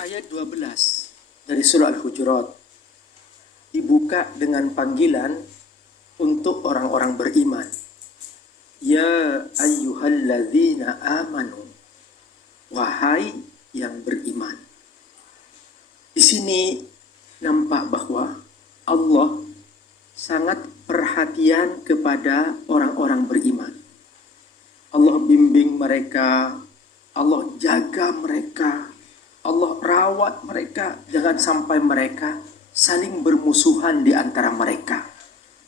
Ayat 12 dari surah Al-Hujurat dibuka dengan panggilan untuk orang-orang beriman. Ya ayyuhalladzina amanu, wahai yang beriman. Di sini nampak bahwa Allah sangat perhatian kepada orang-orang beriman. Allah bimbing mereka, Allah jaga mereka, Allah rawat mereka. Jangan sampai mereka saling bermusuhan di antara mereka.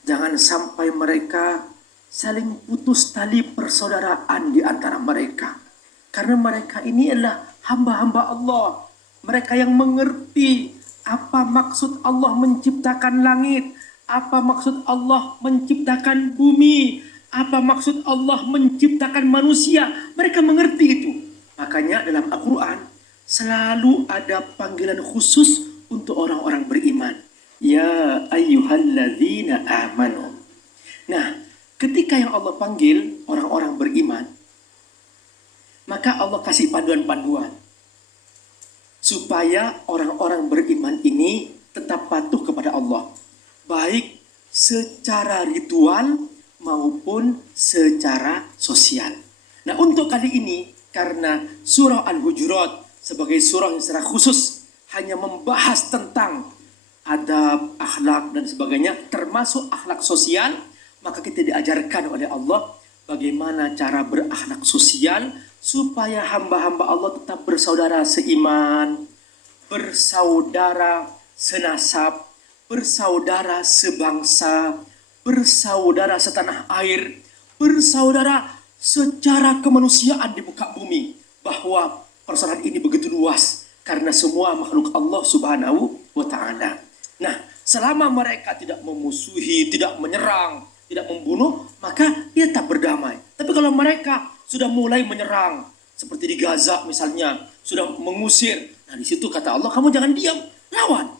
Jangan sampai mereka saling putus tali persaudaraan di antara mereka. Karena mereka ini adalah hamba-hamba Allah. Mereka yang mengerti apa maksud Allah menciptakan langit, apa maksud Allah menciptakan bumi, apa maksud Allah menciptakan manusia. Mereka mengerti itu. Makanya dalam Al-Quran selalu ada panggilan khusus untuk orang-orang beriman. Ya ayyuhalladzina amanu. Nah, ketika yang Allah panggil orang-orang beriman, maka Allah kasih panduan-panduan supaya orang-orang beriman ini tetap patuh kepada Allah, baik secara ritual maupun secara sosial. Nah, untuk kali ini, karena surah Al-Hujurat sebagai surah yang secara khusus hanya membahas tentang adab, akhlak, dan sebagainya, termasuk akhlak sosial, maka kita diajarkan oleh Allah bagaimana cara berakhlak sosial supaya hamba-hamba Allah tetap bersaudara seiman, bersaudara senasab, bersaudara sebangsa, bersaudara setanah air, bersaudara secara kemanusiaan di muka bumi. Bahwa persoalan ini begitu luas karena semua makhluk Allah Subhanahu wa Ta'ala. Nah, selama mereka tidak memusuhi, tidak menyerang, tidak membunuh, maka dia tak berdamai. Tapi kalau mereka sudah mulai menyerang, seperti di Gaza misalnya, sudah mengusir, nah di situ kata Allah, kamu jangan diam, lawan.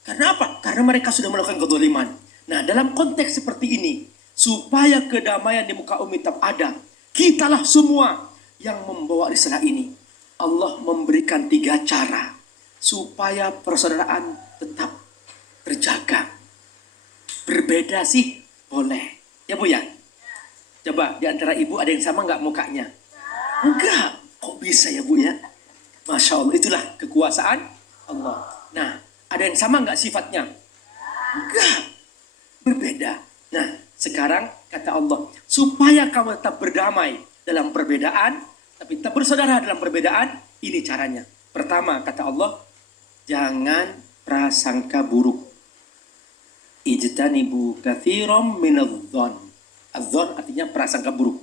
Karena apa? Karena mereka sudah melakukan kezaliman. Nah, dalam konteks seperti ini, supaya kedamaian di muka bumi tetap ada, kitalah semua yang membawa risalah ini. Allah memberikan 3 cara supaya persaudaraan tetap terjaga. Berbeda sih boleh, ya Bu ya? Coba di antara ibu ada yang sama nggak mukanya? Enggak, kok bisa ya Bu ya? Masya Allah, itulah kekuasaan Allah. Nah, ada yang sama nggak sifatnya? Enggak, berbeda. Nah, sekarang kata Allah, supaya kamu tetap berdamai dalam perbedaan, tapi tetap bersaudara dalam perbedaan, ini caranya. Pertama, kata Allah, jangan prasangka buruk. Ijtanibu katsiran minadh-dhon. Adh-dhon artinya prasangka buruk.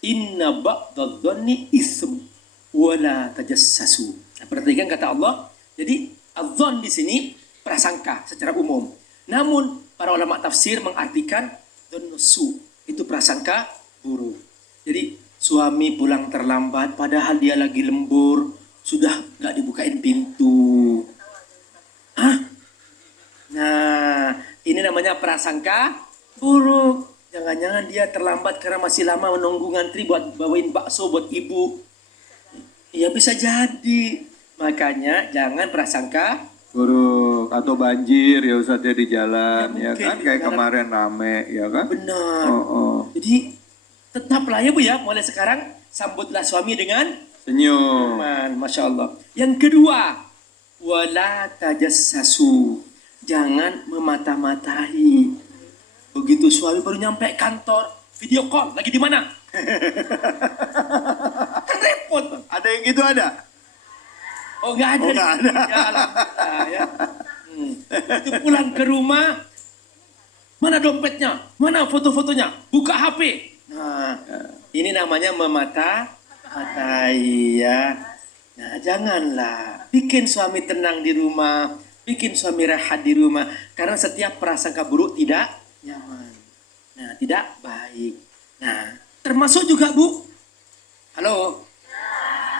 Inna ba'dadh-dhonni ism wa la tajassasu. Nah, perhatikan kata Allah. Jadi adh-dhon di sini prasangka secara umum. Namun para ulama tafsir mengartikan dhonsu itu prasangka buruk. Jadi suami pulang terlambat padahal dia lagi lembur, sudah nggak dibukain pintu. Hah? Nah, ini namanya prasangka buruk. Jangan-jangan dia terlambat karena masih lama menunggu ngantri buat bawain bakso buat ibu. Ya bisa jadi. Makanya jangan prasangka buruk atau banjir ya Ustadz ya di jalan ya, mungkin kan di kayak jalan. kemarin rame ya kan. Benar. Oh. Jadi tetaplah ya Bu ya, mulai sekarang sambutlah suami dengan Senyum. aman, Masya Allah. Yang kedua, wala tajassasu. Jangan memata-matahi. Begitu suami baru nyampe kantor, video call, lagi di mana? Kan repot. Ada yang gitu ada? Oh nggak ada. Oh, nggak ada. Ya alhamdulillah ya. Itu pulang ke rumah, mana dompetnya? Mana foto-fotonya? Buka HP. Nah, ini namanya memata-matai ya. Nah, janganlah. Bikin suami tenang di rumah, bikin suami rehat di rumah. Karena setiap prasangka buruk tidak nyaman. Nah, tidak baik. Nah, termasuk juga Bu. Halo.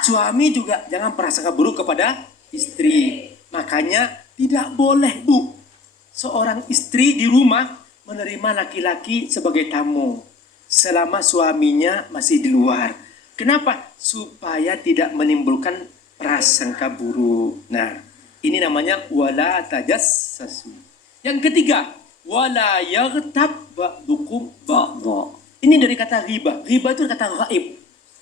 Suami juga jangan prasangka buruk kepada istri. Makanya tidak boleh Bu, seorang istri di rumah menerima laki-laki sebagai tamu selama suaminya masih di luar. Kenapa? Supaya tidak menimbulkan prasangka buruk. Nah, ini namanya wala tajassasu. Yang ketiga, wala yaghtab ba'dukum ba'dha. Ini dari kata riba. Riba itu kata ghaib.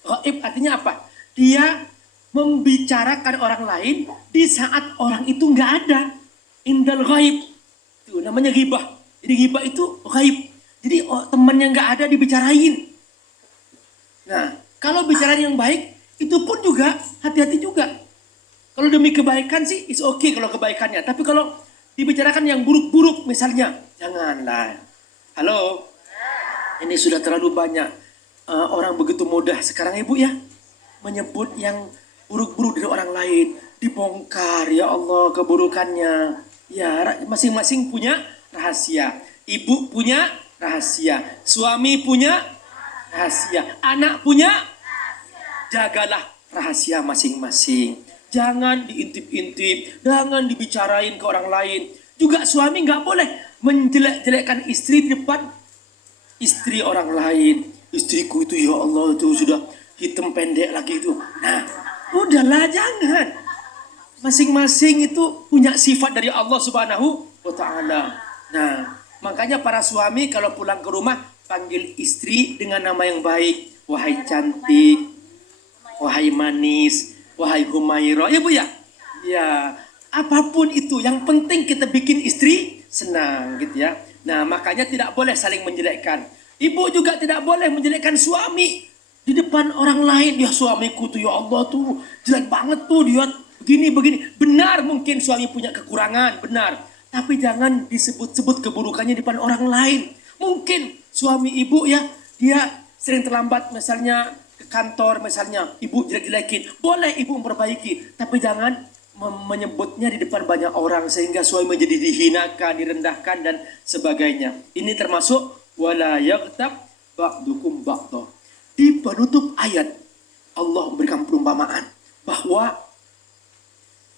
Ghaib artinya apa? Dia membicarakan orang lain di saat orang itu nggak ada. Indal ghaib. Itu namanya riba. Jadi riba itu ghaib. Jadi teman yang nggak ada dibicarain. Nah, kalau bicara yang baik, itu pun juga hati-hati juga. Kalau demi kebaikan sih, it's okay kalau kebaikannya. Tapi kalau dibicarakan yang buruk-buruk misalnya, janganlah. Halo, ini sudah terlalu banyak orang begitu mudah sekarang ibu ya, menyebut yang buruk-buruk dari orang lain, dibongkar ya Allah keburukannya. Ya, masing-masing punya rahasia. Ibu punya rahasia, suami punya rahasia, anak punya. Jagalah rahasia masing-masing. Jangan diintip-intip, jangan dibicarain ke orang lain. Juga suami nggak boleh menjelek-jelekkan istri di depan istri orang lain. Istriku itu ya Allah itu sudah hitam pendek lagi itu. Nah, udahlah jangan. Masing-masing itu punya sifat dari Allah Subhanahu wa taala. Nah, makanya para suami kalau pulang ke rumah panggil istri dengan nama yang baik. Wahai cantik, wahai manis, wahai Humaira. Ya Bu ya? Ya, apapun itu yang penting kita bikin istri senang gitu ya. Nah, makanya tidak boleh saling menjelekkan. Ibu juga tidak boleh menjelekkan suami di depan orang lain. Ya suamiku tuh ya Allah tuh jelek banget tuh dia begini. Benar mungkin suami punya kekurangan, benar. Tapi jangan disebut-sebut keburukannya di depan orang lain. Mungkin suami ibu ya, dia sering terlambat misalnya ke kantor misalnya, ibu jelek-jelekin. Boleh ibu memperbaiki, tapi jangan menyebutnya di depan banyak orang sehingga suami menjadi dihinakan, direndahkan dan sebagainya. Ini termasuk wala yaghtab ba'dukum ba'dha. Di penutup ayat Allah memberikan perumpamaan bahwa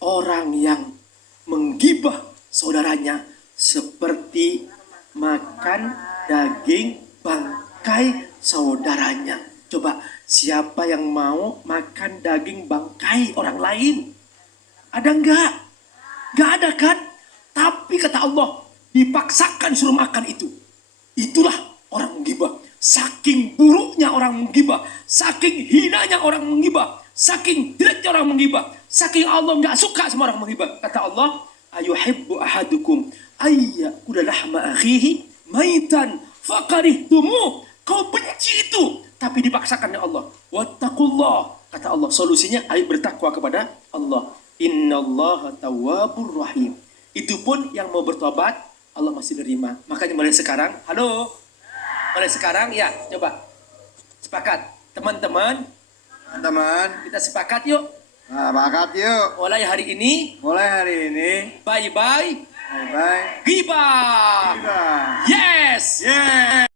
orang yang menggibah saudaranya seperti makan daging bangkai saudaranya. Coba, siapa yang mau makan daging bangkai orang lain? Ada enggak? Enggak ada kan? Tapi kata Allah, dipaksakan suruh makan itu. Itulah orang menggibah. Saking buruknya orang menggibah, saking hinanya orang menggibah, saking jeleknya orang menggibah, saking Allah enggak suka sama orang menggibah. Kata Allah, ayuhibbu ahadukum ayyakula lahma akhihi maitan fakarihtumu. Kau benci itu, tapi dipaksakan oleh Allah. Wattaqullah, kata Allah, solusinya ayo bertakwa kepada Allah. Innallaha tawwabur rahim. Itu pun yang mau bertobat Allah masih nerima. Makanya mulai sekarang, halo, mulai sekarang ya, coba sepakat teman-teman, kita sepakat yuk. Nah, bakat yuk. Mulai hari ini, bye bye Bye bye. ghibah. Bye. Yes. Yeah.